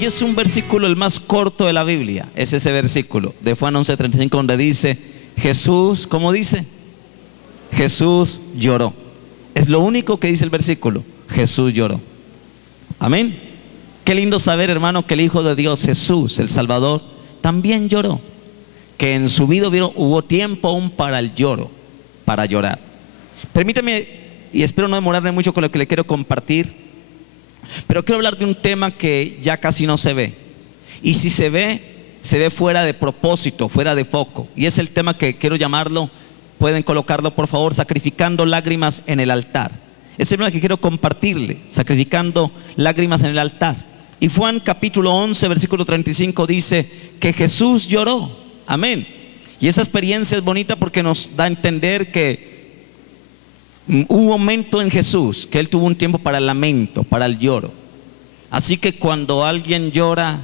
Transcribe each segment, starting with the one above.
Y es un versículo el más corto de la Biblia. Es ese versículo de Juan 11:35 donde dice Jesús, ¿cómo dice? Jesús lloró. Es lo único que dice el versículo. Jesús lloró. Amén. Qué lindo saber, hermano, que el Hijo de Dios, Jesús, el Salvador, también lloró. Que en su vida hubo tiempo aún para el lloro, para llorar. Permítame, y espero no demorarme mucho con lo que le quiero compartir, pero quiero hablar de un tema que ya casi no se ve. Y si se ve fuera de propósito, fuera de foco. Y es el tema que quiero llamarlo, pueden colocarlo por favor, sacrificando lágrimas en el altar. Es el tema que quiero compartirle, sacrificando lágrimas en el altar. Y Juan capítulo 11, versículo 35 dice que Jesús lloró. Amén. Y esa experiencia es bonita porque nos da a entender que hubo un momento en Jesús que Él tuvo un tiempo para el lamento, para el lloro. Así que cuando alguien llora,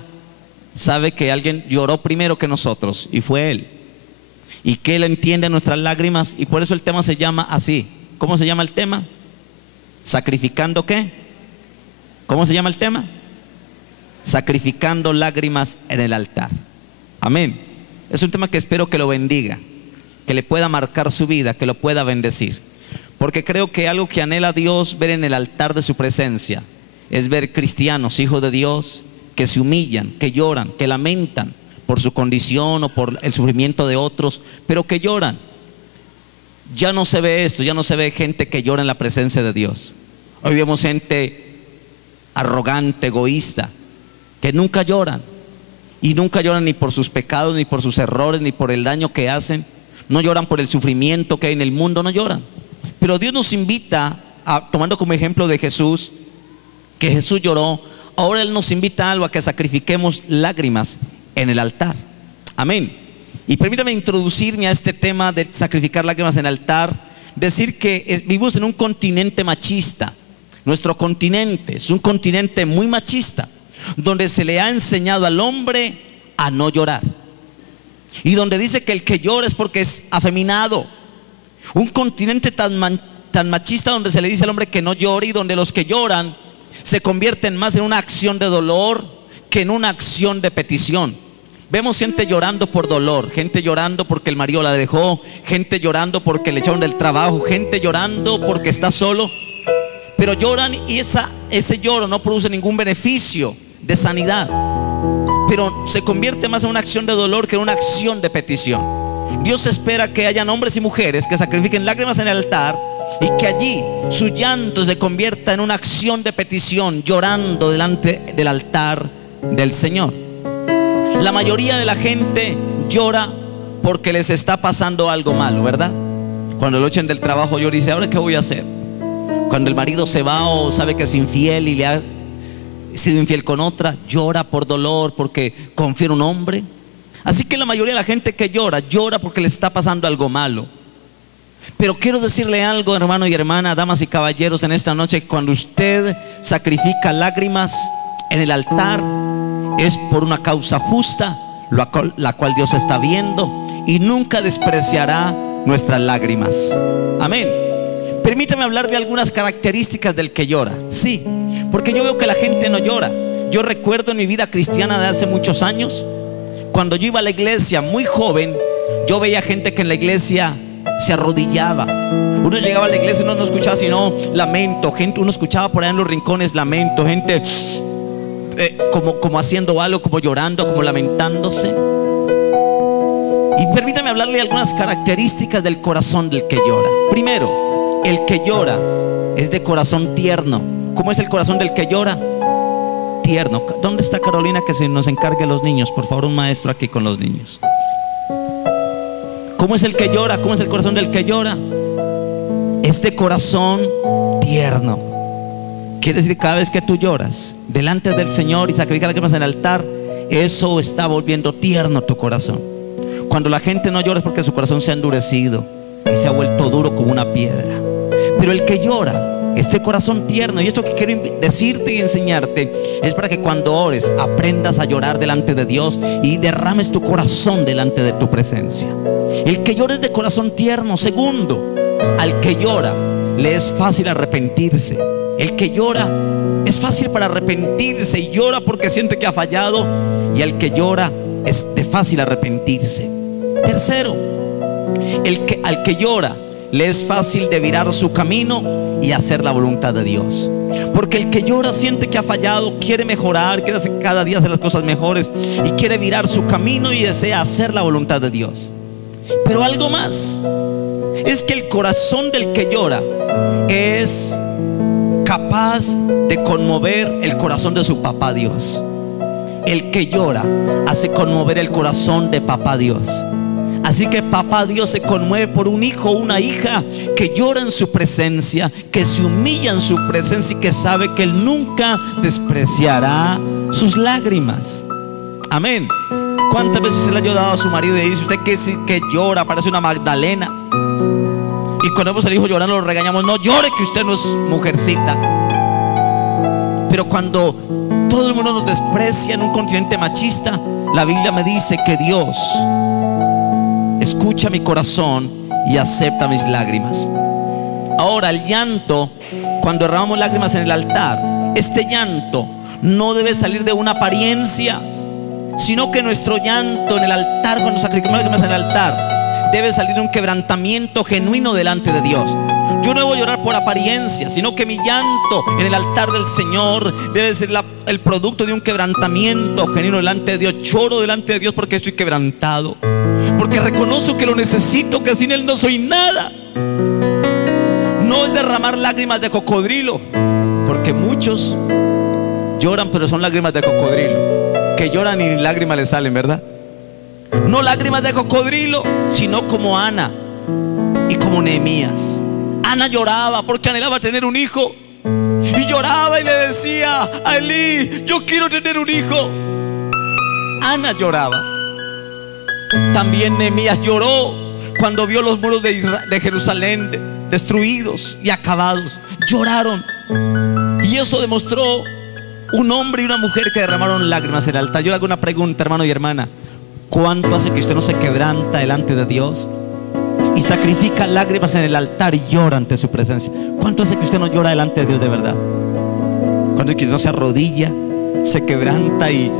sabe que alguien lloró primero que nosotros y fue Él. Y que Él entiende nuestras lágrimas y por eso el tema se llama así. ¿Cómo se llama el tema? ¿Sacrificando qué? ¿Cómo se llama el tema? Sacrificando lágrimas en el altar. Amén. Es un tema que espero que lo bendiga, que le pueda marcar su vida, que lo pueda bendecir. Porque creo que algo que anhela Dios ver en el altar de su presencia es ver cristianos, hijos de Dios, que se humillan, que lloran, que lamentan por su condición o por el sufrimiento de otros, pero que lloran. Ya no se ve esto, ya no se ve gente que llora en la presencia de Dios. Hoy vemos gente arrogante, egoísta, que nunca lloran. Y nunca lloran ni por sus pecados, ni por sus errores, ni por el daño que hacen. No lloran por el sufrimiento que hay en el mundo, no lloran. Pero Dios nos invita, tomando como ejemplo de Jesús, que Jesús lloró. Ahora Él nos invita a algo, a que sacrifiquemos lágrimas en el altar. Amén. Y permítame introducirme a este tema de sacrificar lágrimas en el altar. Decir que vivimos en un continente machista. Nuestro continente es un continente muy machista, donde se le ha enseñado al hombre a no llorar. Y donde dice que el que llora es porque es afeminado. Un continente tan machista, donde se le dice al hombre que no llore, y donde los que lloran se convierten más en una acción de dolor que en una acción de petición. Vemos gente llorando por dolor, gente llorando porque el marido la dejó, gente llorando porque le echaron del trabajo, gente llorando porque está solo. Pero lloran y ese lloro no produce ningún beneficio de sanidad, pero se convierte más en una acción de dolor que en una acción de petición. Dios espera que hayan hombres y mujeres que sacrifiquen lágrimas en el altar y que allí su llanto se convierta en una acción de petición, llorando delante del altar del Señor. La mayoría de la gente llora porque les está pasando algo malo, ¿verdad? Cuando lo echen del trabajo llora y dice, ¿ahora qué voy a hacer? Cuando el marido se va o sabe que es infiel y le ha sido infiel con otra, llora por dolor porque confía en un hombre. Así que la mayoría de la gente que llora porque le está pasando algo malo. Pero quiero decirle algo, hermano y hermana, damas y caballeros, en esta noche: cuando usted sacrifica lágrimas en el altar, es por una causa justa, la cual Dios está viendo, y nunca despreciará nuestras lágrimas. Amén. Permítame hablar de algunas características del que llora. Sí, porque yo veo que la gente no llora. Yo recuerdo en mi vida cristiana de hace muchos años, cuando yo iba a la iglesia muy joven, yo veía gente que en la iglesia se arrodillaba. Uno llegaba a la iglesia y uno no escuchaba sino lamento, gente, uno escuchaba por allá en los rincones lamento, gente como haciendo algo, como llorando, como lamentándose. Y permítame hablarle de algunas características del corazón del que llora. Primero, el que llora es de corazón tierno. ¿Cómo es el corazón del que llora? Tierno. ¿Dónde está Carolina que se nos encargue los niños? Por favor, un maestro aquí con los niños. ¿Cómo es el que llora? ¿Cómo es el corazón del que llora? Es de corazón tierno. Quiere decir, cada vez que tú lloras delante del Señor y sacrificas lágrimas en el altar, eso está volviendo tierno tu corazón. Cuando la gente no llora es porque su corazón se ha endurecido y se ha vuelto duro como una piedra. Pero el que llora, este corazón tierno, y esto que quiero decirte y enseñarte es para que cuando ores aprendas a llorar delante de Dios y derrames tu corazón delante de tu presencia. El que llora es de corazón tierno. Segundo, al que llora le es fácil arrepentirse. El que llora es fácil para arrepentirse y llora porque siente que ha fallado, y el que llora es de fácil arrepentirse. Tercero, al que llora le es fácil de virar su camino y hacer la voluntad de Dios. Porque el que llora siente que ha fallado, quiere mejorar, quiere cada día hacer las cosas mejores y quiere virar su camino y desea hacer la voluntad de Dios. Pero algo más es que el corazón del que llora es capaz de conmover el corazón de su papá Dios. El que llora hace conmover el corazón de papá Dios. Así que papá Dios se conmueve por un hijo o una hija que llora en su presencia, que se humilla en su presencia y que sabe que Él nunca despreciará sus lágrimas. Amén. ¿Cuántas veces usted le ha llorado a su marido y dice usted que llora, parece una Magdalena? Y cuando vemos al hijo llorando lo regañamos: no llore, que usted no es mujercita. Pero cuando todo el mundo nos desprecia en un continente machista, la Biblia me dice que Dios escucha mi corazón y acepta mis lágrimas. Ahora, el llanto, cuando derramamos lágrimas en el altar, este llanto no debe salir de una apariencia, sino que nuestro llanto en el altar, cuando sacrificamos lágrimas en el altar, debe salir de un quebrantamiento genuino delante de Dios. Yo no debo llorar por apariencia, sino que mi llanto en el altar del Señor debe ser el producto de un quebrantamiento genuino delante de Dios. Lloro delante de Dios porque estoy quebrantado, porque reconozco que lo necesito, que sin Él no soy nada. No es derramar lágrimas de cocodrilo, porque muchos lloran pero son lágrimas de cocodrilo, que lloran y ni lágrimas les salen, ¿verdad? No lágrimas de cocodrilo, sino como Ana y como Nehemías. Ana lloraba porque anhelaba tener un hijo, y lloraba y le decía a Elí: yo quiero tener un hijo. Ana lloraba. También Nehemías lloró cuando vio los muros de Jerusalén destruidos y acabados. Lloraron, y eso demostró un hombre y una mujer que derramaron lágrimas en el altar. Yo le hago una pregunta, hermano y hermana: ¿cuánto hace que usted no se quebranta delante de Dios y sacrifica lágrimas en el altar y llora ante su presencia? ¿Cuánto hace que usted no llora delante de Dios de verdad? ¿Cuánto hace que no se arrodilla, se quebranta y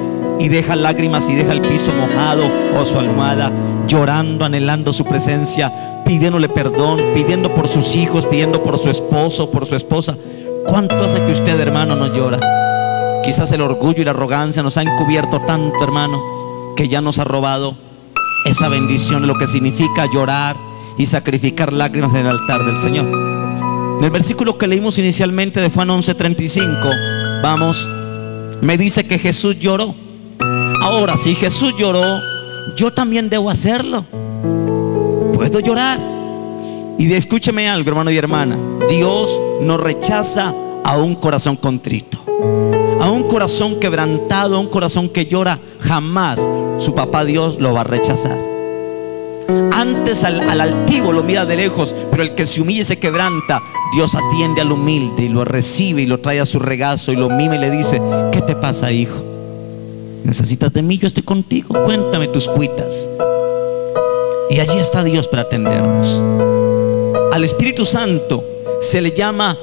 deja lágrimas y deja el piso mojado o su almohada, llorando, anhelando su presencia, pidiéndole perdón, pidiendo por sus hijos, pidiendo por su esposo, por su esposa? ¿Cuánto hace que usted, hermano, no llora? Quizás el orgullo y la arrogancia nos han encubierto tanto, hermano, que ya nos ha robado esa bendición de lo que significa llorar y sacrificar lágrimas en el altar del Señor. En el versículo que leímos inicialmente de Juan 11:35, vamos, me dice que Jesús lloró. Ahora, si Jesús lloró, yo también debo hacerlo. Puedo llorar. Y escúcheme algo, hermano y hermana: Dios no rechaza a un corazón contrito, a un corazón quebrantado, a un corazón que llora. Jamás su papá Dios lo va a rechazar. Antes al altivo lo mira de lejos, pero el que se humilla y se quebranta, Dios atiende al humilde y lo recibe y lo trae a su regazo y lo mima y le dice: ¿qué te pasa, hijo? ¿Necesitas de mí? Yo estoy contigo, cuéntame tus cuitas. Y allí está Dios para atendernos. Al Espíritu Santo se le llama,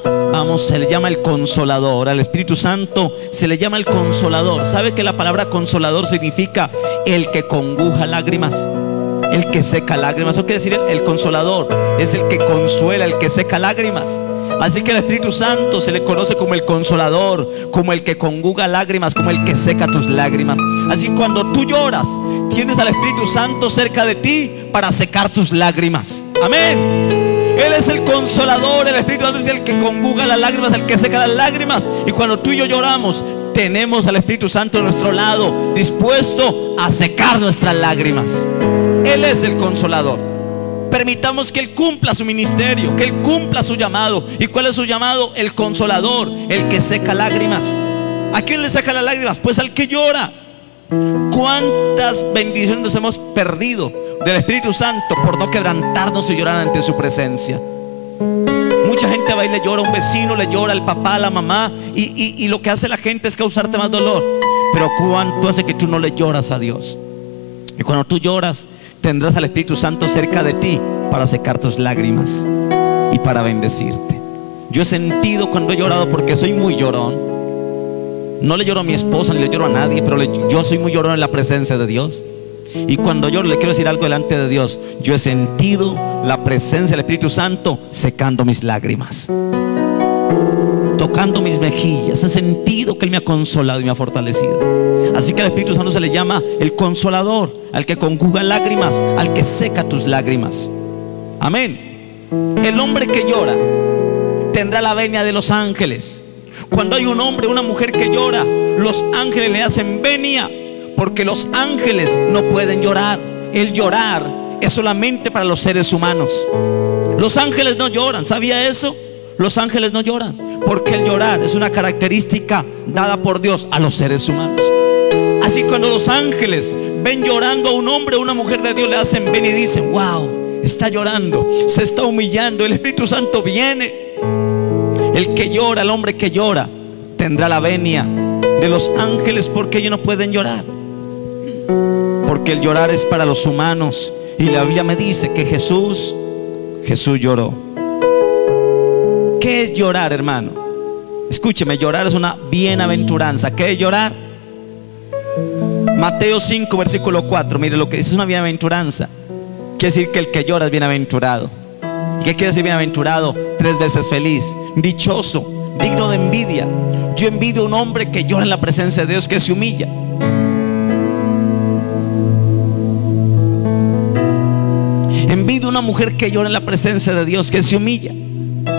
se le llama el Consolador. Al Espíritu Santo se le llama el Consolador. ¿Sabe que la palabra Consolador significa el que congoja lágrimas, el que seca lágrimas? Eso quiere decir el Consolador es el que consuela, el que seca lágrimas. Así que al Espíritu Santo se le conoce como el Consolador, como el que conjuga lágrimas, como el que seca tus lágrimas. Así que cuando tú lloras, tienes al Espíritu Santo cerca de ti para secar tus lágrimas. Amén. Él es el Consolador, el Espíritu Santo es el que conjuga las lágrimas, el que seca las lágrimas. Y cuando tú y yo lloramos, tenemos al Espíritu Santo a nuestro lado, dispuesto a secar nuestras lágrimas. Él es el Consolador. Permitamos que Él cumpla su ministerio, que Él cumpla su llamado. ¿Y cuál es su llamado? El Consolador, el que seca lágrimas. ¿A quién le seca las lágrimas? Pues al que llora. ¿Cuántas bendiciones nos hemos perdido del Espíritu Santo por no quebrantarnos y llorar ante su presencia? Mucha gente va y le llora a un vecino, le llora al papá, a la mamá, y lo que hace la gente es causarte más dolor. Pero ¿cuánto hace que tú no le lloras a Dios? Y cuando tú lloras, tendrás al Espíritu Santo cerca de ti para secar tus lágrimas y para bendecirte. Yo he sentido cuando he llorado, porque soy muy llorón, No le lloro a mi esposa ni le lloro a nadie, pero yo soy muy llorón en la presencia de Dios. Y cuando yo le quiero decir algo delante de Dios, yo he sentido la presencia del Espíritu Santo secando mis lágrimas, tocando mis mejillas. He sentido que Él me ha consolado y me ha fortalecido. Así que al Espíritu Santo se le llama el consolador, al que conjuga lágrimas, al que seca tus lágrimas. Amén. El hombre que llora tendrá la venia de los ángeles. Cuando hay un hombre o una mujer que llora, los ángeles le hacen venia, porque los ángeles no pueden llorar. El llorar es solamente para los seres humanos. Los ángeles no lloran, ¿sabía eso? Los ángeles no lloran, porque el llorar es una característica dada por Dios a los seres humanos. Así cuando los ángeles ven llorando a un hombre o una mujer de Dios, le hacen venia y dicen: wow, está llorando, se está humillando, el Espíritu Santo viene. El que llora, el hombre que llora, tendrá la venia de los ángeles, porque ellos no pueden llorar, porque el llorar es para los humanos. Y la Biblia me dice que Jesús lloró. ¿Qué es llorar, hermano? Escúcheme, llorar es una bienaventuranza. ¿Qué es llorar? Mateo 5 versículo 4, mire lo que dice, es una bienaventuranza. Quiere decir que el que llora es bienaventurado. ¿Qué quiere decir bienaventurado? 3 veces feliz, dichoso, digno de envidia. Yo envidio a un hombre que llora en la presencia de Dios, que se humilla. Envidio a una mujer que llora en la presencia de Dios, que se humilla.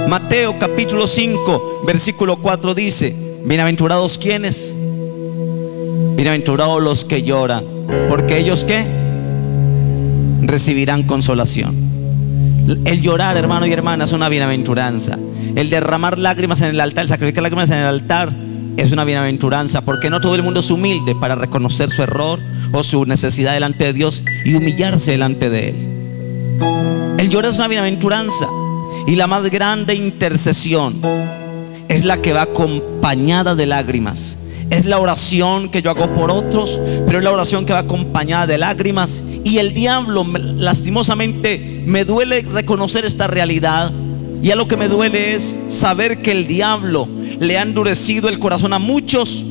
Mateo capítulo 5 versículo 4 dice: bienaventurados quienes, bienaventurados los que lloran, porque ellos ¿qué? Recibirán consolación. El llorar, hermano y hermana, es una bienaventuranza. El derramar lágrimas en el altar, el sacrificar lágrimas en el altar, es una bienaventuranza, porque no todo el mundo es humilde para reconocer su error o su necesidad delante de Dios y humillarse delante de Él. El llorar es una bienaventuranza. Y la más grande intercesión es la que va acompañada de lágrimas. Es la oración que yo hago por otros, pero es la oración que va acompañada de lágrimas. Y el diablo, lastimosamente, me duele reconocer esta realidad. Y a lo que me duele es saber que el diablo le ha endurecido el corazón a muchos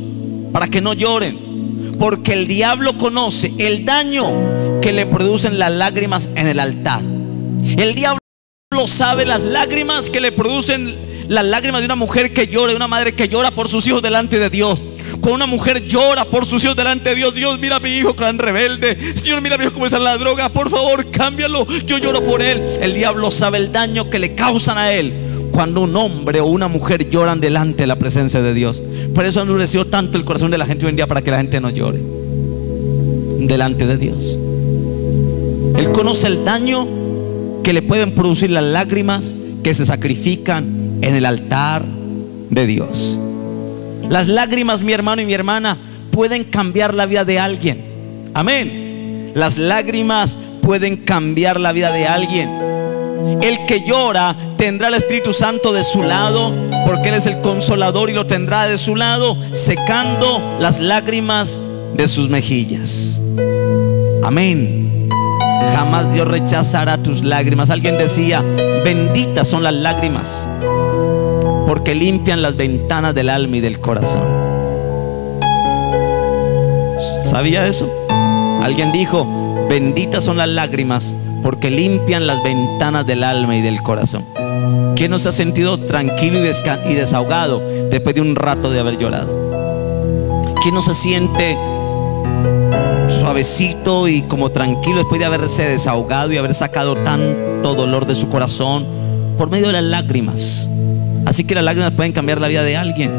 para que no lloren, porque el diablo conoce el daño que le producen las lágrimas en el altar. El diablo sabe las lágrimas que le producen las lágrimas de una mujer que llora, de una madre que llora por sus hijos delante de Dios. Cuando una mujer llora por sus hijos delante de Dios: Dios, mira a mi hijo tan rebelde, Señor, mira a mi hijo cómo está en la droga, por favor cámbialo, yo lloro por él. El diablo sabe el daño que le causan a él cuando un hombre o una mujer lloran delante de la presencia de Dios. Por eso endureció tanto el corazón de la gente hoy en día, para que la gente no llore delante de Dios. Él conoce el daño que le pueden producir las lágrimas que se sacrifican en el altar de Dios. Las lágrimas, mi hermano y mi hermana, pueden cambiar la vida de alguien. Amén. Las lágrimas pueden cambiar la vida de alguien. El que llora tendrá el Espíritu Santo de su lado, porque Él es el consolador, y lo tendrá de su lado, secando las lágrimas de sus mejillas. Amén. Jamás Dios rechazará tus lágrimas. Alguien decía: benditas son las lágrimas, porque limpian las ventanas del alma y del corazón. ¿Sabía eso? Alguien dijo: benditas son las lágrimas, porque limpian las ventanas del alma y del corazón. ¿Quién no se ha sentido tranquilo y desahogado después de un rato de haber llorado? ¿Quién no se siente suavecito y como tranquilo después de haberse desahogado y haber sacado tanto dolor de su corazón por medio de las lágrimas? Así que las lágrimas pueden cambiar la vida de alguien.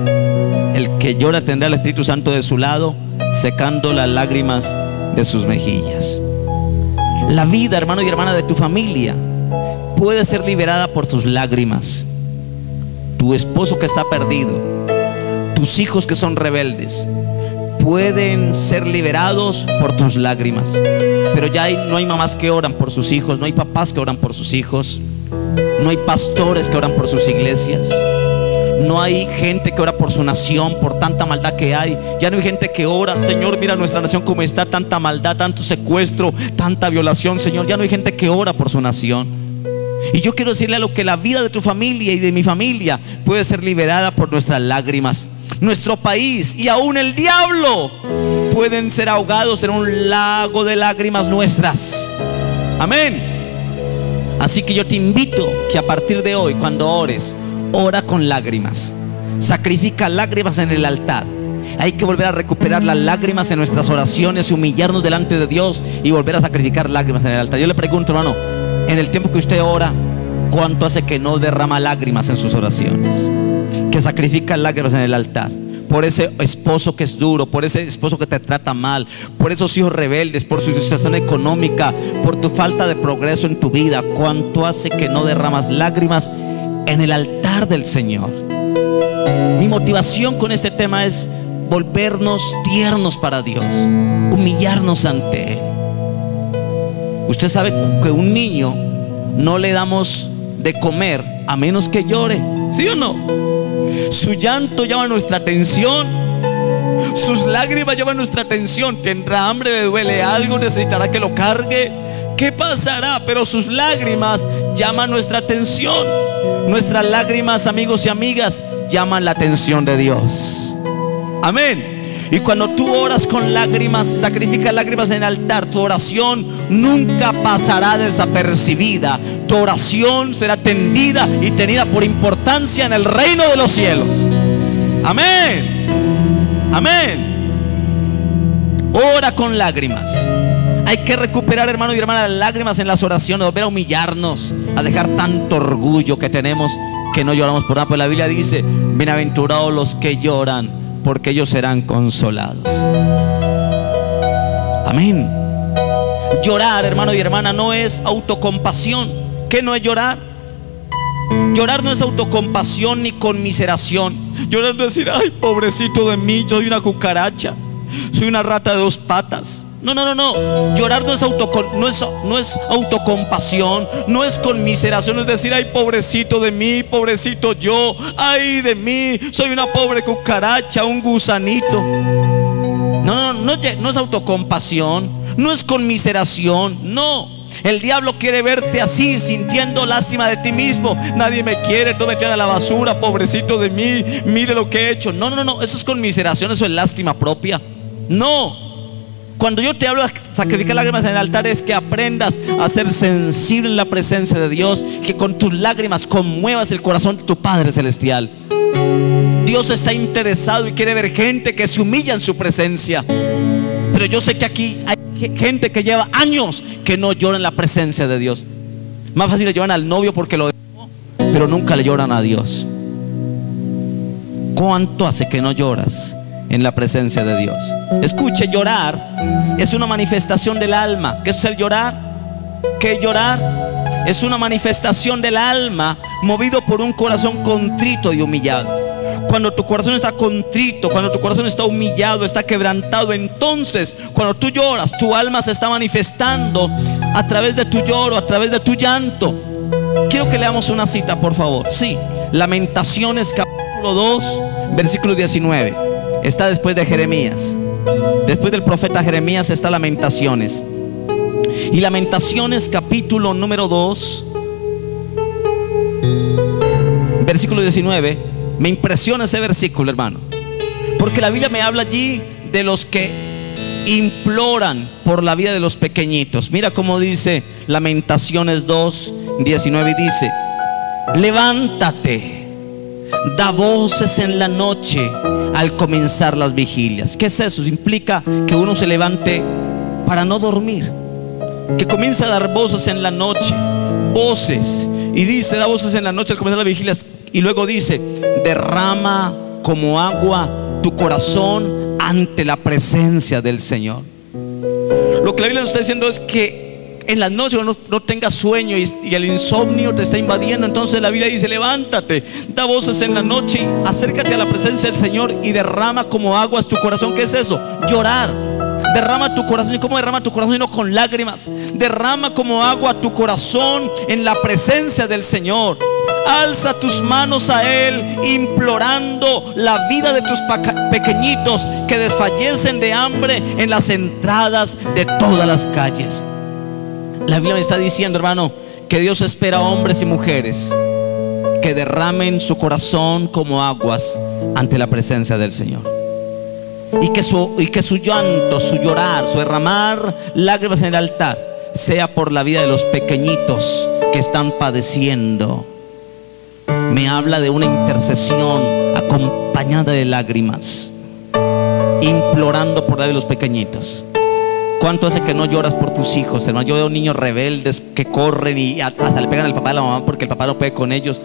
El que llora tendrá el Espíritu Santo de su lado, secando las lágrimas de sus mejillas. La vida, hermano y hermana, de tu familia puede ser liberada por tus lágrimas. Tu esposo que está perdido, tus hijos que son rebeldes, pueden ser liberados por tus lágrimas. Pero ya no hay mamás que oran por sus hijos, no hay papás que oran por sus hijos, no hay pastores que oran por sus iglesias, no hay gente que ora por su nación, por tanta maldad que hay. Ya no hay gente que ora: Señor, mira nuestra nación cómo está, tanta maldad, tanto secuestro, tanta violación, Señor. Ya no hay gente que ora por su nación. Y yo quiero decirle a lo que la vida de tu familia y de mi familia puede ser liberada por nuestras lágrimas. nuestro país y aún el diablo pueden ser ahogados en un lago de lágrimas nuestras. Amén. Así que yo te invito que a partir de hoy, cuando ores, ora con lágrimas. Sacrifica lágrimas en el altar. Hay que volver a recuperar las lágrimas en nuestras oraciones, humillarnos delante de Dios y volver a sacrificar lágrimas en el altar. Yo le pregunto, hermano, en el tiempo que usted ora, ¿cuánto hace que no derrama lágrimas en sus oraciones? Que sacrifica lágrimas en el altar. Por ese esposo que es duro, por ese esposo que te trata mal, por esos hijos rebeldes, por su situación económica, por tu falta de progreso en tu vida. ¿Cuánto hace que no derramas lágrimas en el altar del Señor? Mi motivación con este tema es volvernos tiernos para Dios, humillarnos ante Él. Usted sabe que un niño no le damos de comer a menos que llore, ¿sí o no? Su llanto llama nuestra atención, sus lágrimas llaman nuestra atención. Tendrá hambre, le duele algo, necesitará que lo cargue. ¿Qué pasará? Pero sus lágrimas llaman nuestra atención. Nuestras lágrimas, amigos y amigas, llaman la atención de Dios. Amén. Y cuando tú oras con lágrimas, sacrificas lágrimas en el altar, tu oración nunca pasará desapercibida. Tu oración será atendida y tenida por importancia en el reino de los cielos. Amén. Amén. Ora con lágrimas. Hay que recuperar, hermano y hermana, las lágrimas en las oraciones, volver a humillarnos, a dejar tanto orgullo que tenemos que no lloramos por nada. Pues la Biblia dice: bienaventurados los que lloran, porque ellos serán consolados. Amén. Llorar, hermano y hermana, no es autocompasión. ¿Qué no es llorar? Llorar no es autocompasión ni conmiseración. Llorar no es decir: ay, pobrecito de mí, yo soy una cucaracha, soy una rata de 2 patas. No, no, no, no. Llorar no es autocompasión, no es conmiseración, es decir: ay, pobrecito de mí, pobrecito yo, ay de mí, soy una pobre cucaracha, un gusanito. No, no, no, no es autocompasión, no es conmiseración, no. El diablo quiere verte así, sintiendo lástima de ti mismo. Nadie me quiere, todo me echan a la basura, pobrecito de mí, mire lo que he hecho. No, no, no, eso es conmiseración, eso es lástima propia. No. Cuando yo te hablo de sacrificar lágrimas en el altar, es que aprendas a ser sensible en la presencia de Dios, que con tus lágrimas conmuevas el corazón de tu Padre Celestial. Dios está interesado y quiere ver gente que se humilla en su presencia. Pero yo sé que aquí hay gente que lleva años que no llora en la presencia de Dios. Más fácil le lloran al novio porque lo dejó, pero nunca le lloran a Dios. ¿Cuánto hace que no lloras en la presencia de Dios? Escuche, llorar es una manifestación del alma. ¿Qué es el llorar? ¿Qué es llorar? Es una manifestación del alma movido por un corazón contrito y humillado. Cuando tu corazón está contrito, cuando tu corazón está humillado, está quebrantado, entonces cuando tú lloras, tu alma se está manifestando a través de tu lloro, a través de tu llanto. Quiero que leamos una cita, por favor. Sí, Lamentaciones capítulo 2, versículo 19. Está después de Jeremías. Después del profeta Jeremías está Lamentaciones. Y Lamentaciones capítulo número 2, versículo 19. Me impresiona ese versículo, hermano, porque la Biblia me habla allí de los que imploran por la vida de los pequeñitos. Mira cómo dice Lamentaciones 2, 19, y dice: levántate, da voces en la noche al comenzar las vigilias. ¿Qué es eso? Implica que uno se levante para no dormir, que comienza a dar voces en la noche, voces, y dice: da voces en la noche al comenzar las vigilias. Y luego dice: derrama como agua tu corazón ante la presencia del Señor. Lo que la Biblia nos está diciendo es que en las noches no tengas sueño y el insomnio te está invadiendo. Entonces la Biblia dice: levántate, da voces en la noche y acércate a la presencia del Señor y derrama como aguas tu corazón. ¿Qué es eso? Llorar. Derrama tu corazón. ¿Y cómo derrama tu corazón? Y no con lágrimas. Derrama como agua tu corazón en la presencia del Señor. Alza tus manos a Él, implorando la vida de tus pequeñitos que desfallecen de hambre en las entradas de todas las calles. La Biblia me está diciendo, hermano, que Dios espera a hombres y mujeres que derramen su corazón como aguas ante la presencia del Señor. Y que su llanto, su llorar, su derramar lágrimas en el altar sea por la vida de los pequeñitos que están padeciendo. Me habla de una intercesión acompañada de lágrimas, implorando por la vida de los pequeñitos. ¿Cuánto hace que no lloras por tus hijos, hermano? Yo veo niños rebeldes que corren y hasta le pegan al papá y a la mamá porque el papá no puede con ellos.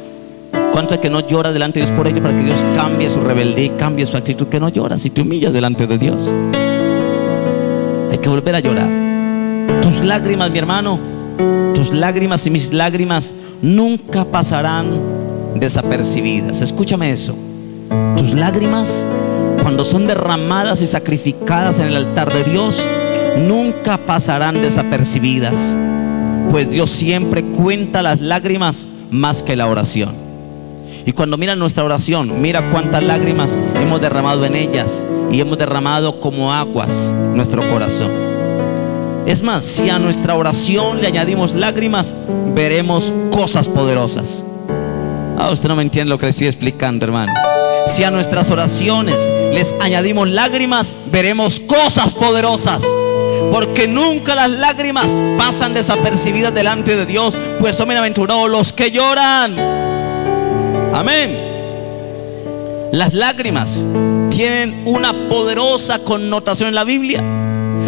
¿Cuánto hace que no lloras delante de Dios por ellos para que Dios cambie su rebeldía y cambie su actitud? Que no lloras y te humillas delante de Dios. Hay que volver a llorar. Tus lágrimas, mi hermano, tus lágrimas y mis lágrimas nunca pasarán desapercibidas. Escúchame eso. Tus lágrimas, cuando son derramadas y sacrificadas en el altar de Dios, nunca pasarán desapercibidas, pues Dios siempre cuenta las lágrimas más que la oración. Y cuando mira nuestra oración, mira cuántas lágrimas hemos derramado en ellas, y hemos derramado como aguas nuestro corazón. Es más, si a nuestra oración le añadimos lágrimas, veremos cosas poderosas. Usted no me entiende lo que le estoy explicando, hermano. Si a nuestras oraciones les añadimos lágrimas, veremos cosas poderosas. Porque nunca las lágrimas pasan desapercibidas delante de Dios, pues son bienaventurados los que lloran. Amén. Las lágrimas tienen una poderosa connotación en la Biblia.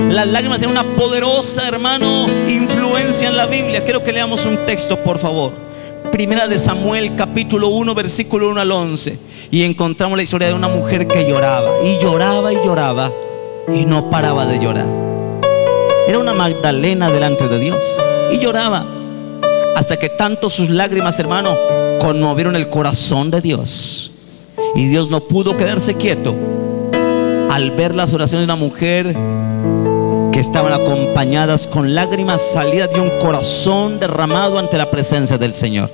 Las lágrimas tienen una poderosa, hermano, influencia en la Biblia. Quiero que leamos un texto, por favor. Primera de Samuel, capítulo 1, versículo 1 al 11. Y encontramos la historia de una mujer que lloraba y lloraba y lloraba y no paraba de llorar. Era una Magdalena delante de Dios y lloraba hasta que tanto sus lágrimas, hermano, conmovieron el corazón de Dios. Y Dios no pudo quedarse quieto al ver las oraciones de una mujer que estaban acompañadas con lágrimas salidas de un corazón derramado ante la presencia del Señor.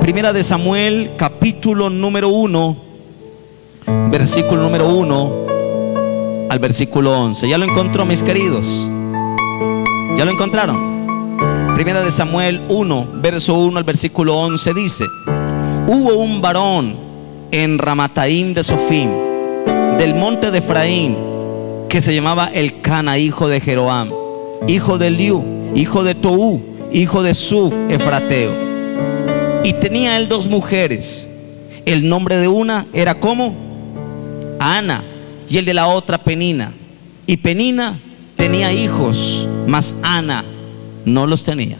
Primera de Samuel, capítulo número 1, versículo número 1 al versículo 11. ¿Ya lo encontró, mis queridos? ¿Ya lo encontraron? Primera de Samuel 1, verso 1 al versículo 11 dice: hubo un varón en Ramataim de Sofim, del monte de Efraín, que se llamaba Elcana, hijo de Jeroam, hijo de Eliú, hijo de Toú, hijo de Suf, efrateo. Y tenía él dos mujeres. El nombre de una era como Ana, y el de la otra Penina. Y Penina tenía hijos, mas Ana no los tenía.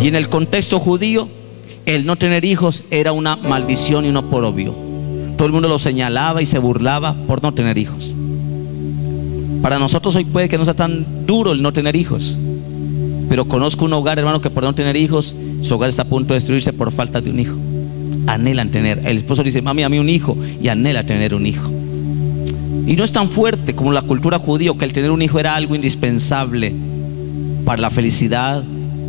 Y en el contexto judío, el no tener hijos era una maldición y un oprobio. Todo el mundo lo señalaba y se burlaba por no tener hijos. Para nosotros hoy puede que no sea tan duro el no tener hijos, pero conozco un hogar, hermano, que por no tener hijos, su hogar está a punto de destruirse por falta de un hijo. Anhelan tener. El esposo le dice: mami, a mí un hijo, y anhela tener un hijo. Y no es tan fuerte como la cultura judía, que el tener un hijo era algo indispensable para la felicidad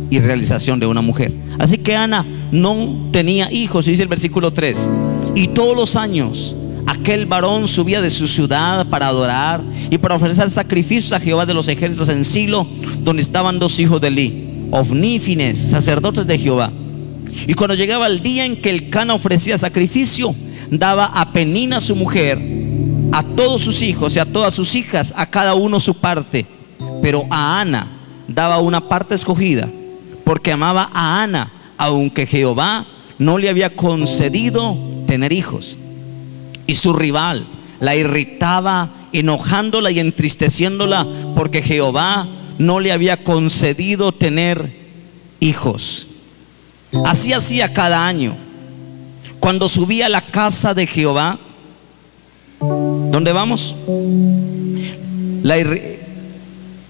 y realización de una mujer. Así que Ana no tenía hijos. Y dice el versículo 3: y todos los años aquel varón subía de su ciudad para adorar y para ofrecer sacrificios a Jehová de los ejércitos en Silo, donde estaban dos hijos de Eli, Ofni y Finés, sacerdotes de Jehová. Y cuando llegaba el día en que Elcana ofrecía sacrificio, daba a Penina su mujer, a todos sus hijos y a todas sus hijas, a cada uno su parte. Pero a Ana daba una parte escogida, porque amaba a Ana, aunque Jehová no le había concedido tener hijos. Y su rival la irritaba, enojándola y entristeciéndola, porque Jehová no le había concedido tener hijos. Así hacía cada año cuando subía a la casa de Jehová. ¿Dónde vamos?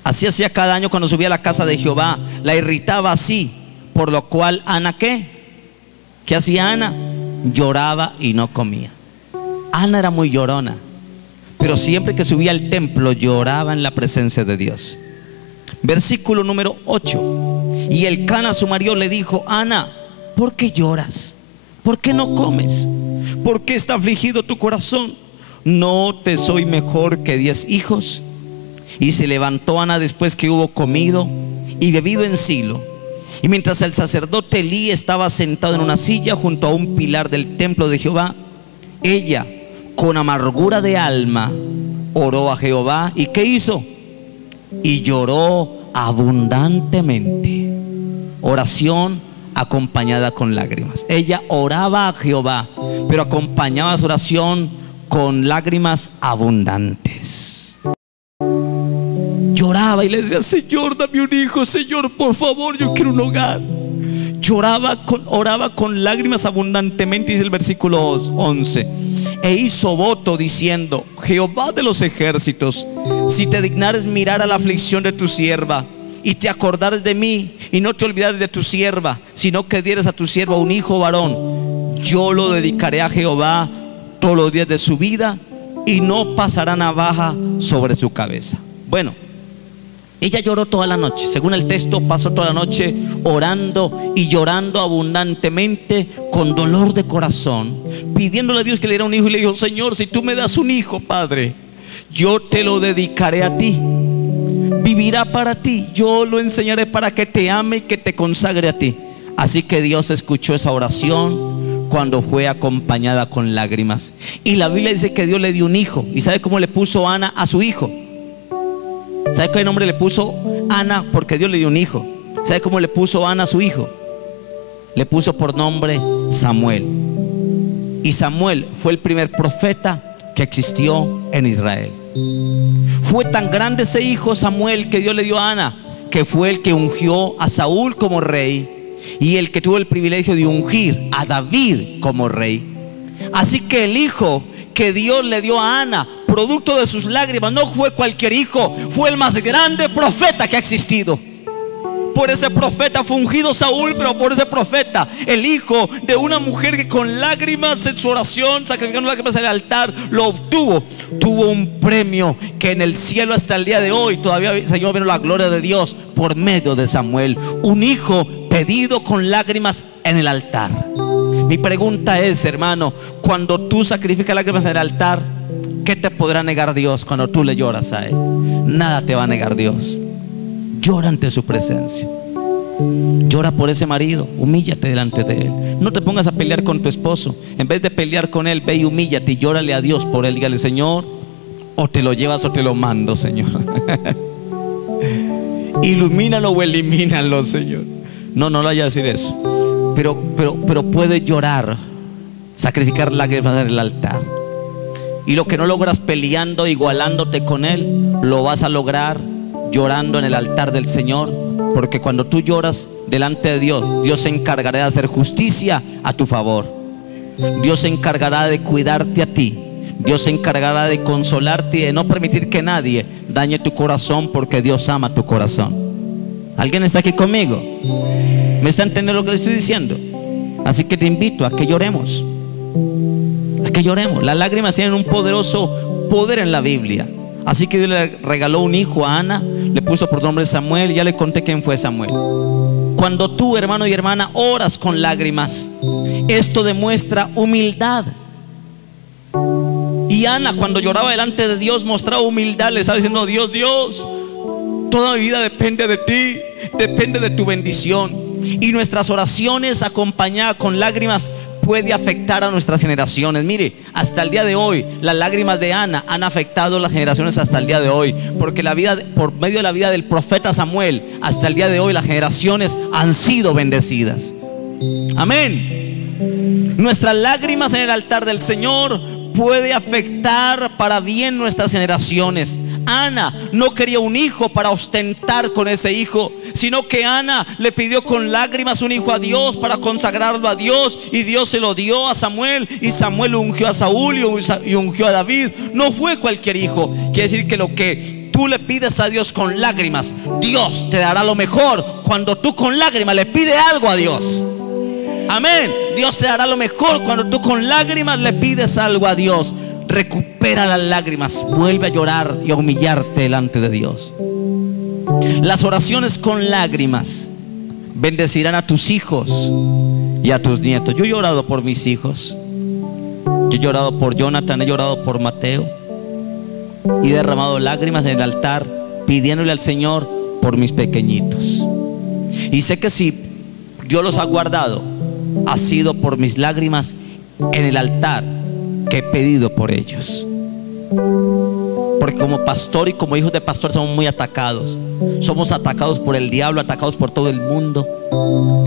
Así hacía cada año cuando subía a la casa de Jehová. La irritaba así, por lo cual Ana, ¿qué hacía Ana? Lloraba y no comía. Ana era muy llorona, pero siempre que subía al templo lloraba en la presencia de Dios. Versículo número 8. Y Elcana, su marido, le dijo: Ana, ¿por qué lloras? ¿Por qué no comes? ¿Por qué está afligido tu corazón? ¿No te soy mejor que 10 hijos? Y se levantó Ana después que hubo comido y bebido en Silo. Y mientras el sacerdote Elí estaba sentado en una silla junto a un pilar del templo de Jehová, ella con amargura de alma, oró a Jehová. ¿Y qué hizo? Y lloró abundantemente. Oración acompañada con lágrimas. Ella oraba a Jehová, pero acompañaba su oración con lágrimas abundantes. Lloraba y le decía: Señor, dame un hijo, Señor, por favor, yo quiero un hogar. Oraba con lágrimas abundantemente, dice el versículo 11. E hizo voto diciendo: Jehová de los ejércitos, si te dignares mirar a la aflicción de tu sierva, y te acordares de mí, y no te olvidares de tu sierva, sino que dieres a tu sierva un hijo varón, yo lo dedicaré a Jehová todos los días de su vida, y no pasará navaja sobre su cabeza. Bueno, ella lloró toda la noche. Según el texto, pasó toda la noche orando y llorando abundantemente, con dolor de corazón, pidiéndole a Dios que le diera un hijo. Y le dijo: Señor, si tú me das un hijo, Padre, yo te lo dedicaré a ti, vivirá para ti, yo lo enseñaré para que te ame y que te consagre a ti. Así que Dios escuchó esa oración cuando fue acompañada con lágrimas. Y la Biblia dice que Dios le dio un hijo. ¿Y sabe cómo le puso Ana a su hijo? ¿Sabe qué nombre le puso Ana? Porque Dios le dio un hijo. ¿Sabe cómo le puso Ana a su hijo? Le puso por nombre Samuel. Y Samuel fue el primer profeta que existió en Israel. Fue tan grande ese hijo Samuel que Dios le dio a Ana, que fue el que ungió a Saúl como rey, y el que tuvo el privilegio de ungir a David como rey. Así que el hijo que Dios le dio a Ana, producto de sus lágrimas, no fue cualquier hijo, fue el más grande profeta que ha existido. Por ese profeta fue ungido Saúl, pero por ese profeta, el hijo de una mujer que con lágrimas en su oración, sacrificando lágrimas en el altar, lo obtuvo. Tuvo un premio que en el cielo hasta el día de hoy todavía Señor viene la gloria de Dios por medio de Samuel. Un hijo pedido con lágrimas en el altar. Mi pregunta es, hermano, cuando tú sacrificas lágrimas en el altar, ¿qué te podrá negar Dios cuando tú le lloras a Él? Nada te va a negar Dios. Llora ante su presencia. Llora por ese marido, humíllate delante de él. No te pongas a pelear con tu esposo. En vez de pelear con él, ve y humíllate y llórale a Dios por él. Dígale: Señor, o te lo llevas o te lo mando, Señor. Ilumínalo o elimínalo, Señor. No lo vaya a decir eso. Pero puedes llorar, sacrificar lágrimas en el altar. Y lo que no logras peleando, igualándote con él, lo vas a lograr llorando en el altar del Señor. Porque cuando tú lloras delante de Dios, Dios se encargará de hacer justicia a tu favor. Dios se encargará de cuidarte a ti. Dios se encargará de consolarte y de no permitir que nadie dañe tu corazón, porque Dios ama tu corazón. ¿Alguien está aquí conmigo? ¿Me está entendiendo lo que le estoy diciendo? Así que te invito a que lloremos. A que lloremos. Las lágrimas tienen un poderoso poder en la Biblia. Así que Dios le regaló un hijo a Ana, le puso por nombre Samuel. Ya le conté quién fue Samuel. Cuando tú, hermano y hermana, oras con lágrimas, esto demuestra humildad. Y Ana, cuando lloraba delante de Dios, mostraba humildad. Le estaba diciendo: Dios, toda mi vida depende de ti, depende de tu bendición. Y nuestras oraciones acompañadas con lágrimas puede afectar a nuestras generaciones. Mire, hasta el día de hoy las lágrimas de Ana han afectado las generaciones hasta el día de hoy, porque por medio de la vida del profeta Samuel, hasta el día de hoy las generaciones han sido bendecidas. Amén. Nuestras lágrimas en el altar del Señor puede afectar para bien nuestras generaciones. Ana no quería un hijo para ostentar con ese hijo, sino que Ana le pidió con lágrimas un hijo a Dios para consagrarlo a Dios, y Dios se lo dio a Samuel, y Samuel ungió a Saúl y ungió a David. No fue cualquier hijo. Quiere decir que lo que tú le pides a Dios con lágrimas, Dios te dará lo mejor. Cuando tú con lágrimas le pides algo a Dios, amén, Dios te dará lo mejor. Cuando tú con lágrimas le pides algo a Dios, recupera las lágrimas, vuelve a llorar y a humillarte delante de Dios. Las oraciones con lágrimas bendecirán a tus hijos y a tus nietos. Yo he llorado por mis hijos, yo he llorado por Jonathan, he llorado por Mateo, y he derramado lágrimas en el altar pidiéndole al Señor por mis pequeñitos. Y sé que si Dios los ha guardado, ha sido por mis lágrimas en el altar que he pedido por ellos. Porque como pastor y como hijos de pastor somos muy atacados. Somos atacados por el diablo, atacados por todo el mundo.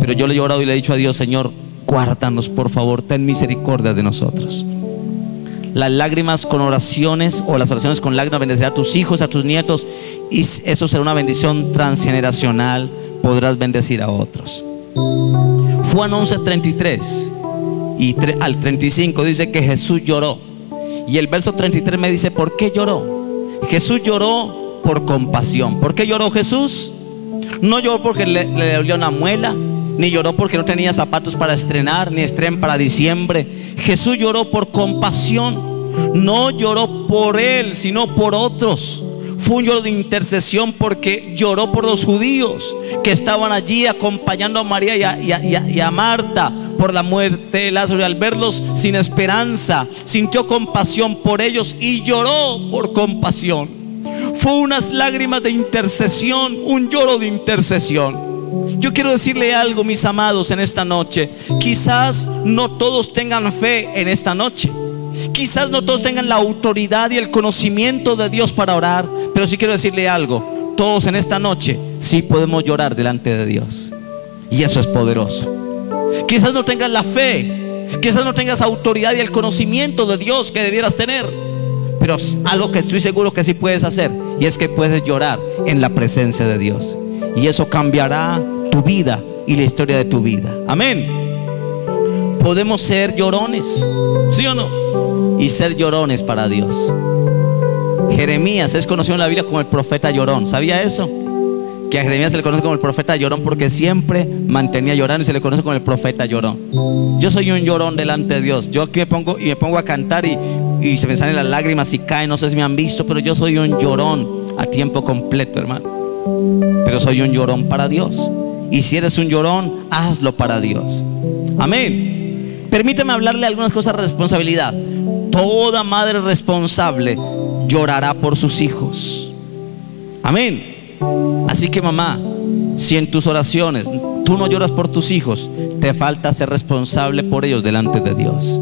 Pero yo le he orado y le he dicho a Dios: Señor, guárdanos, por favor, ten misericordia de nosotros. Las lágrimas con oraciones, o las oraciones con lágrimas, bendecirá a tus hijos, a tus nietos, y eso será una bendición transgeneracional. Podrás bendecir a otros. Juan 11:33 y al 35 dice que Jesús lloró. Y el verso 33 me dice: ¿por qué lloró? Jesús lloró por compasión. ¿Por qué lloró Jesús? No lloró porque le dolió una muela, ni lloró porque no tenía zapatos para estrenar, ni estreno para diciembre. Jesús lloró por compasión. No lloró por él, sino por otros. Fue un lloro de intercesión, porque lloró por los judíos que estaban allí acompañando a María y a Marta por la muerte de Lázaro. Y al verlos sin esperanza, sintió compasión por ellos y lloró por compasión. Fue unas lágrimas de intercesión, un lloro de intercesión. Yo quiero decirle algo, mis amados, en esta noche. Quizás no todos tengan fe en esta noche. Quizás no todos tengan la autoridad y el conocimiento de Dios para orar, pero sí quiero decirle algo: todos en esta noche sí podemos llorar delante de Dios, y eso es poderoso. Quizás no tengas la fe, quizás no tengas autoridad y el conocimiento de Dios que debieras tener, pero algo que estoy seguro que sí puedes hacer, y es que puedes llorar en la presencia de Dios, y eso cambiará tu vida y la historia de tu vida. Amén. Podemos ser llorones, ¿sí o no? Y ser llorones para Dios. Jeremías es conocido en la Biblia como el profeta llorón. ¿Sabía eso? Que a Jeremías se le conoce como el profeta llorón porque siempre mantenía llorando, y se le conoce como el profeta llorón. Yo soy un llorón delante de Dios. Yo aquí me pongo a cantar y se me salen las lágrimas y caen. No sé si me han visto, pero yo soy un llorón a tiempo completo, hermano. Pero soy un llorón para Dios. Y si eres un llorón, hazlo para Dios. Amén. Permítame hablarle algunas cosas de responsabilidad. Toda madre responsable llorará por sus hijos. Amén. Así que, mamá, si en tus oraciones tú no lloras por tus hijos, te falta ser responsable por ellos delante de Dios.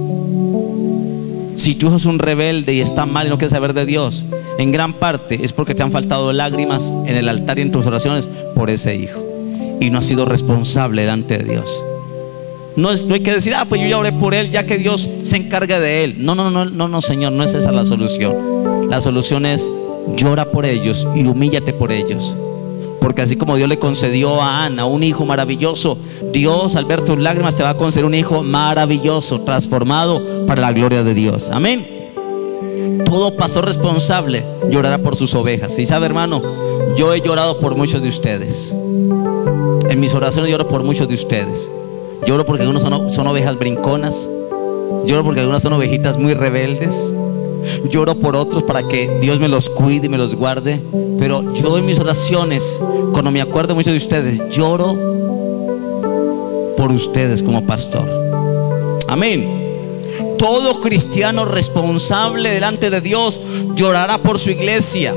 Si tu hijo es un rebelde y está mal y no quiere saber de Dios, en gran parte es porque te han faltado lágrimas en el altar y en tus oraciones por ese hijo, y no has sido responsable delante de Dios. No hay que decir: pues yo ya oré por él, ya que Dios se encarga de él. No, Señor, no es esa la solución. La solución es: llora por ellos y humíllate por ellos. Porque así como Dios le concedió a Ana un hijo maravilloso, Dios, al ver tus lágrimas, te va a conceder un hijo maravilloso, transformado para la gloria de Dios. Amén. Todo pastor responsable llorará por sus ovejas. Y sabe, hermano, yo he llorado por muchos de ustedes. En mis oraciones lloro por muchos de ustedes. Lloro porque algunos son ovejas brinconas. Lloro porque algunas son ovejitas muy rebeldes. Lloro por otros para que Dios me los cuide y me los guarde. Pero yo en mis oraciones, cuando me acuerdo mucho de ustedes, lloro por ustedes como pastor. Amén. Todo cristiano responsable delante de Dios llorará por su iglesia.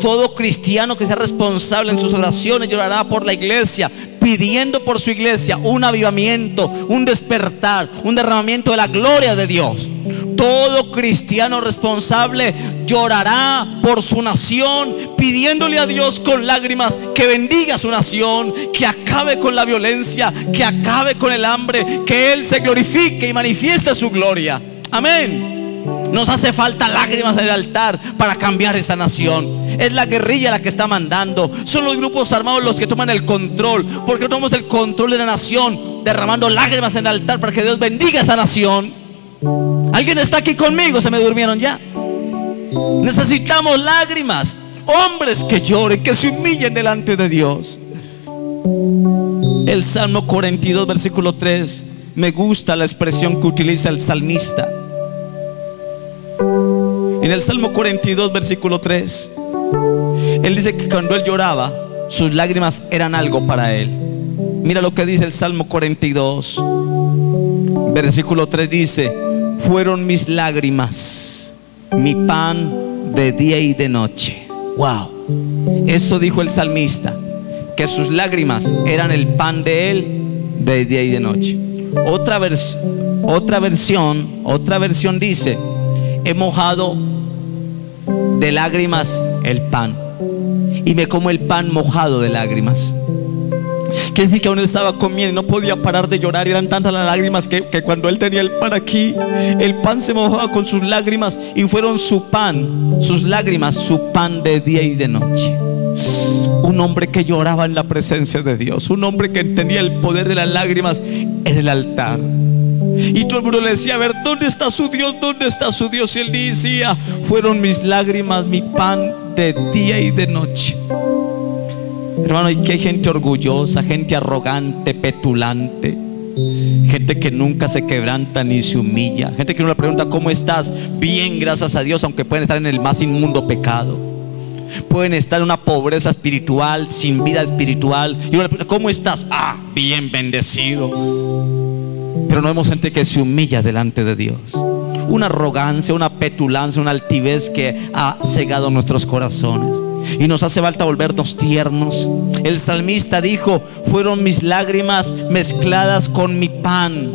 Todo cristiano que sea responsable en sus oraciones llorará por la iglesia, pidiendo por su iglesia un avivamiento, un despertar, un derramamiento de la gloria de Dios. Todo cristiano responsable llorará por su nación, pidiéndole a Dios con lágrimas que bendiga su nación, que acabe con la violencia, que acabe con el hambre, que Él se glorifique y manifieste su gloria. Amén. Nos hace falta lágrimas en el altar para cambiar esta nación. Es la guerrilla la que está mandando. Son los grupos armados los que toman el control. Porque no tomamos el control de la nación, derramando lágrimas en el altar para que Dios bendiga esta nación. ¿Alguien está aquí conmigo? ¿Se me durmieron ya? Necesitamos lágrimas. Hombres que lloren, que se humillen delante de Dios. El Salmo 42, versículo 3. Me gusta la expresión que utiliza el salmista. En el Salmo 42, versículo 3, él dice que cuando él lloraba, sus lágrimas eran algo para él. Mira lo que dice el Salmo 42, versículo 3, dice: fueron mis lágrimas mi pan de día y de noche. Wow. Eso dijo el salmista, que sus lágrimas eran el pan de él de día y de noche. Otra versión dice he mojado de lágrimas el pan y me como el pan mojado de lágrimas. Quiere decir que aún él estaba comiendo y no podía parar de llorar, y eran tantas las lágrimas que cuando él tenía el pan aquí, el pan se mojaba con sus lágrimas, y fueron su pan, sus lágrimas, su pan de día y de noche. Un hombre que lloraba en la presencia de Dios, un hombre que tenía el poder de las lágrimas en el altar. Y todo el mundo le decía: a ver, ¿dónde está su Dios? ¿Dónde está su Dios? Y él decía: fueron mis lágrimas, mi pan de día y de noche. Hermano, y que hay gente orgullosa, gente arrogante, petulante, gente que nunca se quebranta ni se humilla, gente que uno le pregunta: ¿cómo estás? Bien, gracias a Dios, aunque pueden estar en el más inmundo pecado, pueden estar en una pobreza espiritual, sin vida espiritual, y uno le pregunta: ¿cómo estás? Ah, bien, bendecido. Pero no vemos gente que se humilla delante de Dios. Una arrogancia, una petulancia, una altivez que ha cegado nuestros corazones, y nos hace falta volvernos tiernos. El salmista dijo: fueron mis lágrimas mezcladas con mi pan.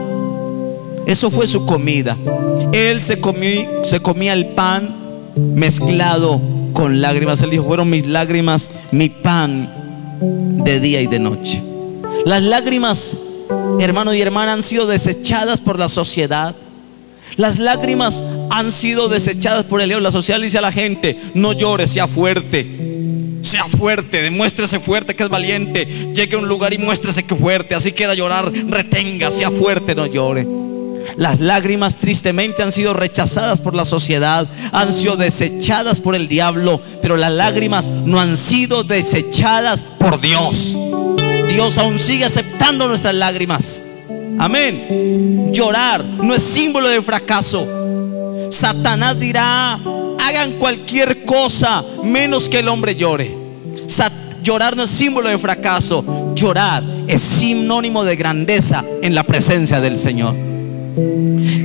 Eso fue su comida. Él se comía el pan mezclado con lágrimas. Él dijo: fueron mis lágrimas, mi pan de día y de noche. Las lágrimas, hermano y hermana, han sido desechadas por la sociedad. Las lágrimas han sido desechadas por el Dios. La sociedad le dice a la gente: no llore, sea fuerte, demuéstrese fuerte, que es valiente. Llegue a un lugar y muéstrese que fuerte. Así quiera llorar, retenga, sea fuerte, no llore. Las lágrimas tristemente han sido rechazadas por la sociedad, han sido desechadas por el diablo, pero las lágrimas no han sido desechadas por Dios. Dios aún sigue aceptando nuestras lágrimas. Amén. Llorar no es símbolo de fracaso. Satanás dirá: hagan cualquier cosa menos que el hombre llore. Llorar no es símbolo de fracaso. Llorar es sinónimo de grandeza en la presencia del Señor.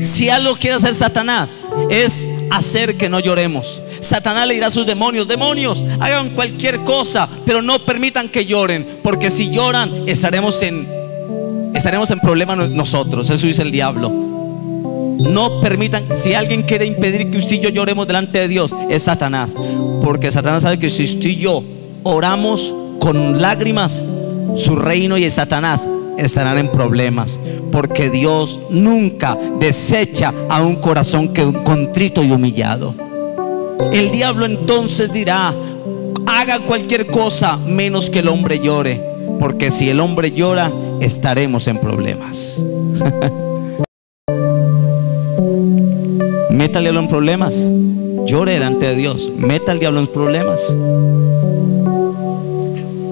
Si algo quiere hacer Satanás, es hacer que no lloremos. Satanás le dirá a sus demonios: demonios, hagan cualquier cosa, pero no permitan que lloren, porque si lloran estaremos en problemas nosotros. Eso dice el diablo. No permitan. Si alguien quiere impedir que usted y yo lloremos delante de Dios, es Satanás, porque Satanás sabe que si usted y yo oramos con lágrimas, su reino y el Satanás estarán en problemas, porque Dios nunca desecha a un corazón contrito y humillado. El diablo entonces dirá: hagan cualquier cosa menos que el hombre llore, porque si el hombre llora estaremos en problemas. Meta al diablo en problemas, llore delante de Dios. Meta al diablo en problemas.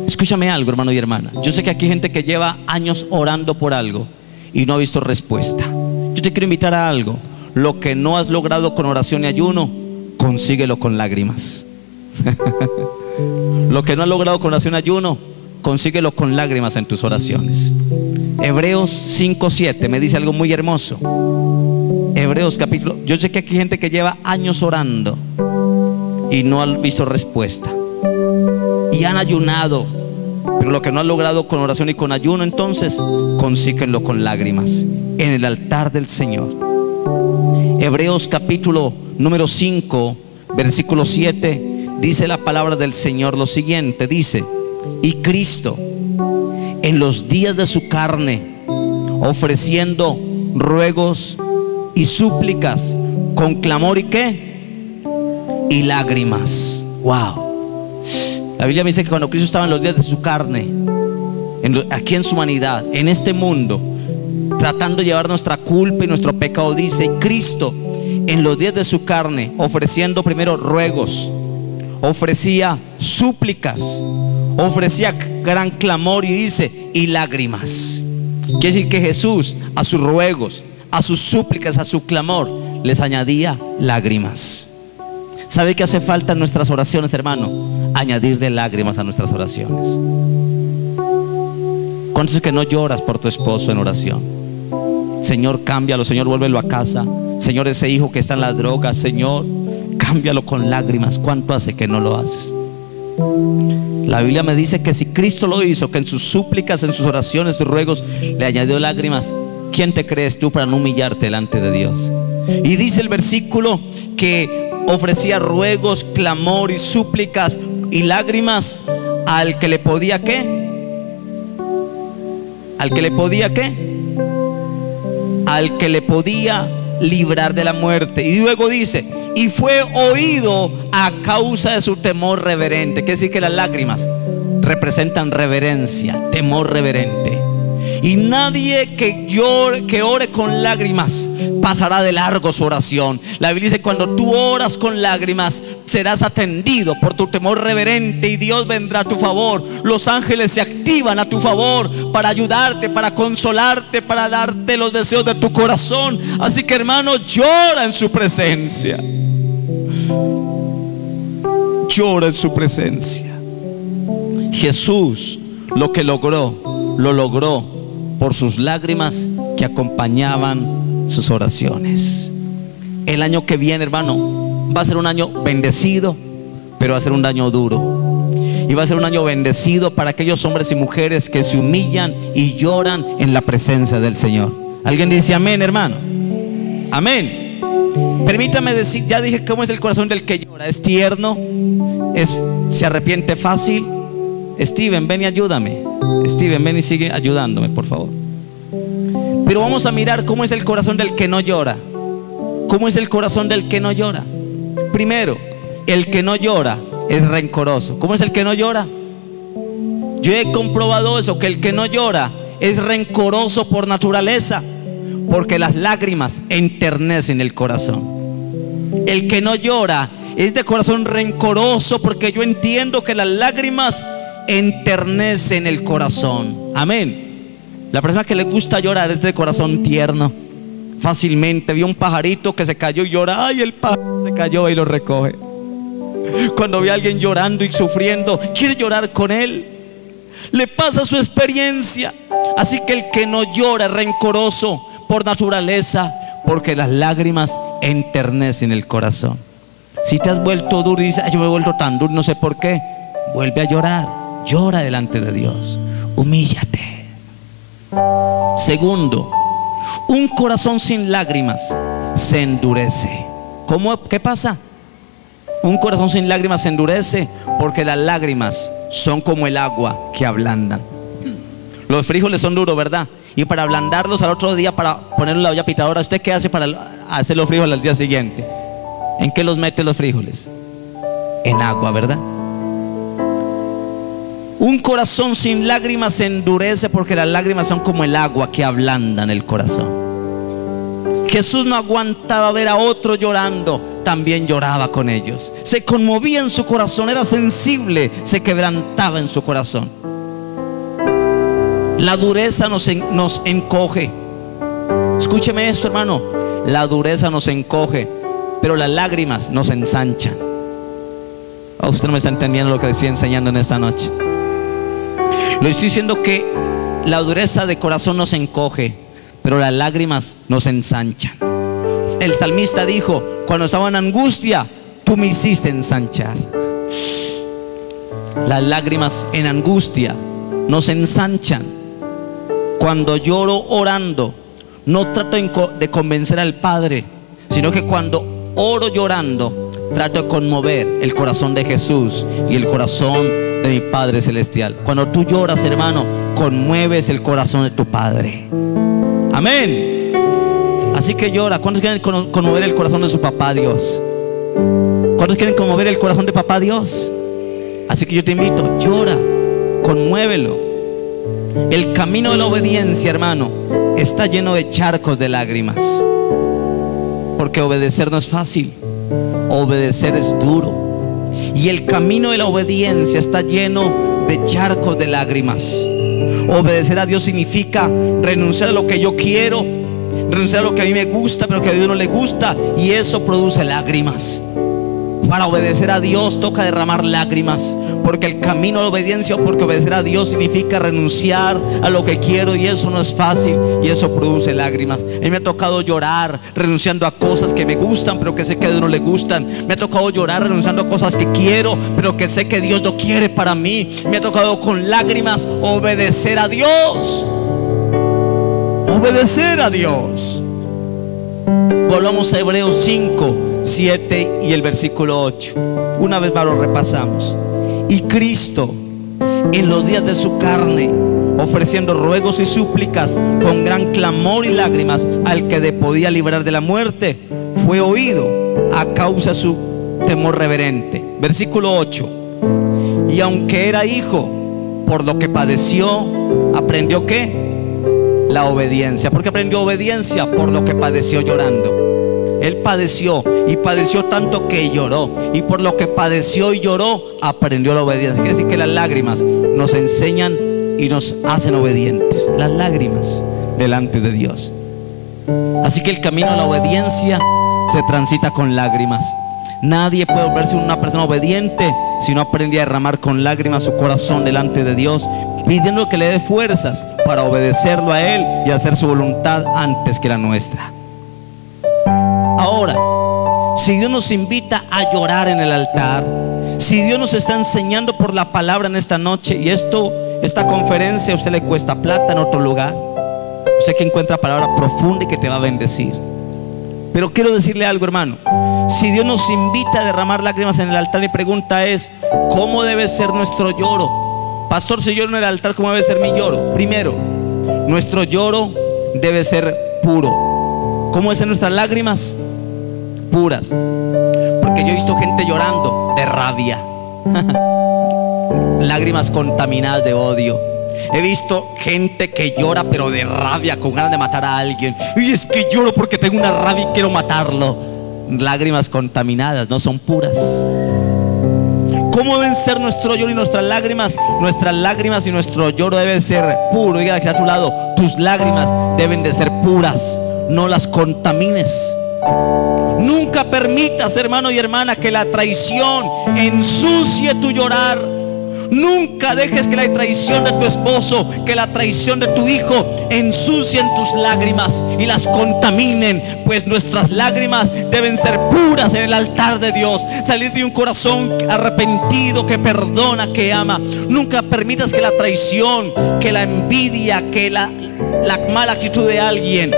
Escúchame algo, hermano y hermana. Yo sé que aquí hay gente que lleva años orando por algo y no ha visto respuesta. Yo te quiero invitar a algo: lo que no has logrado con oración y ayuno, consíguelo con lágrimas. Lo que no has logrado con oración y ayuno, consíguelo con lágrimas en tus oraciones. Hebreos 5:7 me dice algo muy hermoso. Hebreos capítulo. Yo sé que aquí hay gente que lleva años orando y no han visto respuesta, y han ayunado, pero lo que no han logrado con oración y con ayuno, entonces consíguenlo con lágrimas en el altar del Señor. Hebreos capítulo número 5 versículo 7 dice la palabra del Señor lo siguiente. Dice: y Cristo en los días de su carne, ofreciendo ruegos y súplicas con clamor y ¿qué? Y lágrimas. Wow. La Biblia me dice que cuando Cristo estaba en los días de su carne, aquí en su humanidad, en este mundo, tratando de llevar nuestra culpa y nuestro pecado, dice: Cristo en los días de su carne, ofreciendo primero ruegos, ofrecía súplicas, ofrecía gran clamor, y dice: y lágrimas. Quiere decir que Jesús a sus ruegos, a sus súplicas, a su clamor, les añadía lágrimas. ¿Sabe qué hace falta en nuestras oraciones, hermano? Añadirle lágrimas a nuestras oraciones. ¿Cuántos es que no lloras por tu esposo en oración? Señor, cámbialo. Señor, vuélvelo a casa. Señor, ese hijo que está en las drogas, Señor, cámbialo con lágrimas. ¿Cuánto hace que no lo haces? La Biblia me dice que si Cristo lo hizo, que en sus súplicas, en sus oraciones, sus ruegos, le añadió lágrimas, ¿quién te crees tú para no humillarte delante de Dios? Y dice el versículo que ofrecía ruegos, clamor y súplicas y lágrimas al que le podía ¿qué? Al que le podía ¿qué? Al que le podía librar de la muerte. Y luego dice, y fue oído a causa de su temor reverente. Quiere decir que las lágrimas representan reverencia, temor reverente. Y nadie que ore con lágrimas pasará de largo su oración. La Biblia dice, cuando tú oras con lágrimas serás atendido por tu temor reverente y Dios vendrá a tu favor. Los ángeles se activan a tu favor para ayudarte, para consolarte, para darte los deseos de tu corazón. Así que, hermano, llora en su presencia. Llora en su presencia. Jesús lo que logró, lo logró por sus lágrimas que acompañaban sus oraciones. El año que viene, hermano, va a ser un año bendecido, pero va a ser un año duro. Y va a ser un año bendecido para aquellos hombres y mujeres que se humillan y lloran en la presencia del Señor. ¿Alguien dice amén, hermano? Amén. Permítame decir, ya dije cómo es el corazón del que llora. Es tierno, se arrepiente fácil. Steven, ven y ayúdame. Steven, ven y sigue ayudándome, por favor. Pero vamos a mirar cómo es el corazón del que no llora. ¿Cómo es el corazón del que no llora? Primero, el que no llora es rencoroso. ¿Cómo es el que no llora? Yo he comprobado eso, que el que no llora es rencoroso por naturaleza, porque las lágrimas enternecen el corazón. El que no llora es de corazón rencoroso, porque yo entiendo que las lágrimas enternecen el corazón. Amén. La persona que le gusta llorar es de corazón tierno. Fácilmente vio un pajarito que se cayó y llora. Ay, el pájaro se cayó y lo recoge. Cuando ve a alguien llorando y sufriendo, quiere llorar con él. Le pasa su experiencia. Así que el que no llora es rencoroso por naturaleza, porque las lágrimas enternecen el corazón. Si te has vuelto duro y dices, ay, yo me he vuelto tan duro, no sé por qué, vuelve a llorar. Llora delante de Dios, humíllate. Segundo, un corazón sin lágrimas se endurece. ¿Cómo? ¿Qué pasa? Un corazón sin lágrimas se endurece porque las lágrimas son como el agua que ablandan. Los frijoles son duros, ¿verdad? Y para ablandarlos al otro día, para ponerlos en la olla pitadora, ¿usted qué hace para hacer los frijoles al día siguiente? ¿En qué los mete los frijoles? En agua, ¿verdad? Un corazón sin lágrimas se endurece porque las lágrimas son como el agua que ablandan el corazón. Jesús no aguantaba ver a otro llorando, también lloraba con ellos. Se conmovía en su corazón, era sensible, se quebrantaba en su corazón. La dureza nos encoge. Escúcheme esto, hermano. La dureza nos encoge, pero las lágrimas nos ensanchan. Oh, usted no me está entendiendo lo que estoy enseñando en esta noche. Lo estoy diciendo que la dureza de corazón nos encoge, pero las lágrimas nos ensanchan. El salmista dijo, cuando estaba en angustia, tú me hiciste ensanchar. Las lágrimas en angustia nos ensanchan. Cuando lloro orando, no trato de convencer al Padre, sino que cuando oro llorando, trato de conmover el corazón de Jesús y el corazón de mi Padre Celestial. Cuando tú lloras, hermano, conmueves el corazón de tu Padre. Amén. Así que llora. ¿Cuántos quieren conmover el corazón de su papá Dios? ¿Cuántos quieren conmover el corazón de papá Dios? Así que yo te invito, llora, conmuévelo. El camino de la obediencia, hermano, está lleno de charcos de lágrimas, porque obedecer no es fácil, obedecer es duro. Y el camino de la obediencia está lleno de charcos de lágrimas. Obedecer a Dios significa renunciar a lo que yo quiero, renunciar a lo que a mí me gusta, pero que a Dios no le gusta, y eso produce lágrimas. Para obedecer a Dios toca derramar lágrimas, porque el camino de la obediencia, porque obedecer a Dios significa renunciar a lo que quiero, y eso no es fácil, y eso produce lágrimas. A mí me ha tocado llorar renunciando a cosas que me gustan, pero que sé que a Dios no le gustan. Me ha tocado llorar renunciando a cosas que quiero, pero que sé que Dios no quiere para mí. Me ha tocado con lágrimas obedecer a Dios. Obedecer a Dios. Volvamos a Hebreos 5, 7 y el versículo 8. Una vez más lo repasamos. Y Cristo, en los días de su carne, ofreciendo ruegos y súplicas con gran clamor y lágrimas al que le podía librar de la muerte, fue oído a causa de su temor reverente. Versículo 8. Y aunque era hijo, por lo que padeció, aprendió ¿qué? La obediencia. ¿Por qué aprendió obediencia? Por lo que padeció llorando. Él padeció y padeció tanto que lloró, y por lo que padeció y lloró aprendió la obediencia. Quiere decir que las lágrimas nos enseñan y nos hacen obedientes. Las lágrimas delante de Dios. Así que el camino a la obediencia se transita con lágrimas. Nadie puede volverse una persona obediente si no aprende a derramar con lágrimas su corazón delante de Dios, pidiendo que le dé fuerzas para obedecerlo a Él y hacer su voluntad antes que la nuestra. Ahora, si Dios nos invita a llorar en el altar, si Dios nos está enseñando por la palabra en esta noche, y esta conferencia a usted le cuesta plata en otro lugar, usted que encuentra palabra profunda y que te va a bendecir. Pero quiero decirle algo, hermano. Si Dios nos invita a derramar lágrimas en el altar, mi pregunta es: ¿cómo debe ser nuestro lloro? Pastor, si lloro en el altar, ¿cómo debe ser mi lloro? Primero, nuestro lloro debe ser puro. ¿Cómo deben ser nuestras lágrimas? Puras. Porque yo he visto gente llorando de rabia lágrimas contaminadas de odio. He visto gente que llora pero de rabia, con ganas de matar a alguien. Y es que lloro porque tengo una rabia y quiero matarlo. Lágrimas contaminadas, no son puras. ¿Cómo deben ser nuestro lloro y nuestras lágrimas? Nuestras lágrimas y nuestro lloro deben ser puro. Diga que está a tu lado: tus lágrimas deben de ser puras, no las contamines. Nunca permitas, hermano y hermana, que la traición ensucie tu llorar. Nunca dejes que la traición de tu esposo, que la traición de tu hijo ensucien tus lágrimas y las contaminen, pues nuestras lágrimas deben ser puras en el altar de Dios, salir de un corazón arrepentido, que perdona, que ama. Nunca permitas que la traición, que la envidia, que la mala actitud de alguien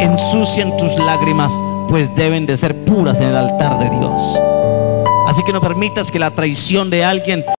ensucien tus lágrimas, pues deben de ser puras en el altar de Dios. Así que no permitas que la traición de alguien